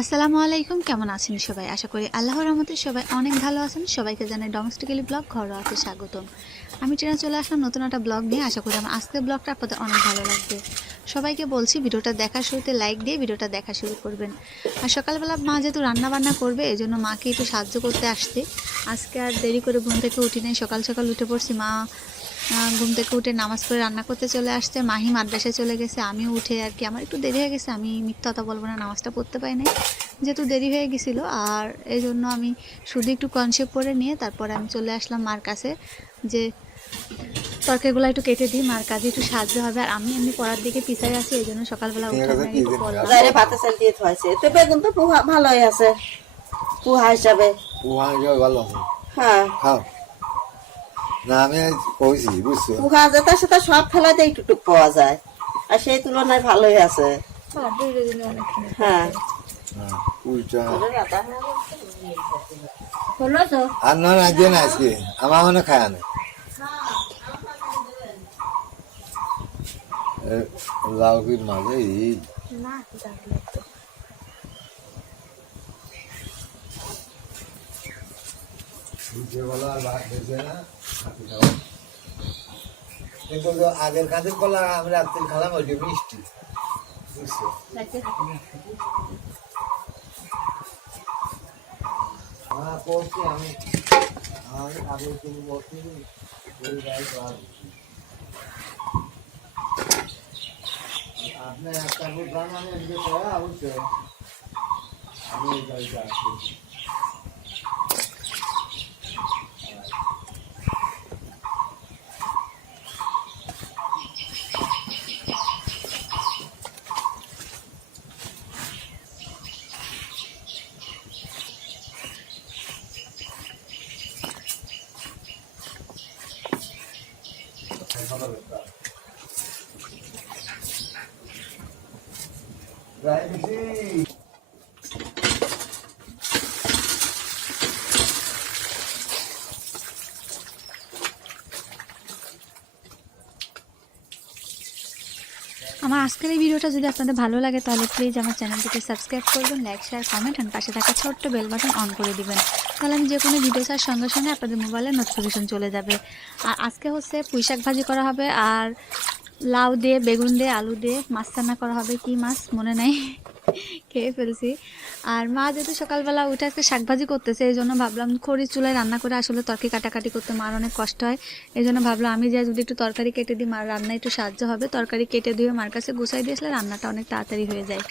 আসসালামু আলাইকুম, কেমন আছেন সবাই? আশা করি আল্লাহর রহমতে সবাই অনেক ভালো আছেন। সবাইকে জানাই ডোমেস্টিক্যালি ব্লগ ঘরোয়াতে স্বাগতম। আমি ট্রেনে চলে আসলাম নতুন একটা ব্লগ নিয়ে। আশা করি আমার আজকের ব্লগটা আপনাদের অনেক ভালো লাগবে। সবাইকে বলছি, ভিডিওটা দেখার শুরুতে লাইক দিয়ে ভিডিওটা দেখা শুরু করবেন। আর সকালবেলা মা যেহেতু রান্নাবান্না করবে, এই জন্য মাকে একটু সাহায্য করতে আসতে আজকে আর দেরি করে ঘুম থেকে উঠি নাই। সকাল সকাল উঠে পড়ছি মা ঘুম থেকে উঠে নামাজ পড়ে রান্না করতে চলে আসছে মাহি মাদ্রাসায় চলে গেছে আমিও উঠে আর কি আমার একটু দেরি হয়ে গেছে আমি মিথ্যা কথা বলব না নামাজটা পড়তে পারি নাই যেহেতু দেরি হয়ে গেছিল আর এই জন্য আমি শুধু একটু কনসেপ্ট করে নিয়ে তারপরে আমি চলে আসলাম মার কাছে যে তরকারিগুলো একটু কেটে দিই মার কাজে একটু সাহায্য হবে আর আমি এমনি পড়ার দিকে পিছাই আছি এই জন্য সকালবেলা উঠে ভাতে বেগুন তো ভালোই আছে পোহা হিসাবে। পোহা হিসাবে ভালো। আছে হ্যাঁ। খাও না আমি কইছি বুঝছ? পোহা যেটা সেটা সব ফেলাতে একটু টুক পাওয়া যায়। আর সেই তুলনায় ভালোই আছে। হ্যাঁ। হ্যাঁ, উল্টা। আর নয় না দিয়ে না আজকে। আমার মনে খায় না লাউকির মাঝে না। কিন্তু আগের কাঁচের কলা আমি রাত্রে খেলাম ওইটা মিষ্টি। বুঝছ? করছি আমি আমি আগে তুমি করছি আপনি একটা আমি করা অবশ্যই আমি এই গাড়িটা আসছি আমার আজকের এই ভিডিওটা যদি আপনাদের ভালো লাগে, তাহলে প্লিজ আমার চ্যানেলটিকে সাবস্ক্রাইব করবেন লাইক শেয়ার কমেন্ট অ্যান্ড পাশে থাকা ছোট্ট বেল বাটন অন করে দিবেন। তাহলে আমি যে কোনো ভিডিও ছাড়ার সঙ্গে সঙ্গে আপনাদের মোবাইলে নোটিফিকেশন চলে যাবে। আর আজকে হচ্ছে পুঁইশাক ভাজি করা হবে, আর লাউ দিয়ে, বেগুন দিয়ে, আলু দিয়ে মাছ রান্না করা হবে। কি মাছ? মনে নাই। খেয়ে ফেলছি। আর মা যেহেতু সকালবেলা উঠে আজকে শাকভাজি করতেছে, এই জন্য ভাবলাম খড়ি চুলায় রান্না করে আসলে তরকারি কাটাকাটি করতে মার অনেক কষ্ট হয়। এই জন্য ভাবলাম আমি যা যদি একটু তরকারি কেটে দিই, মার রান্না একটু সাহায্য হবে। তরকারি কেটে দিয়ে মার কাছে গুছাই দিয়ে আসলে রান্নাটা অনেক তাড়াতাড়ি হয়ে যায়।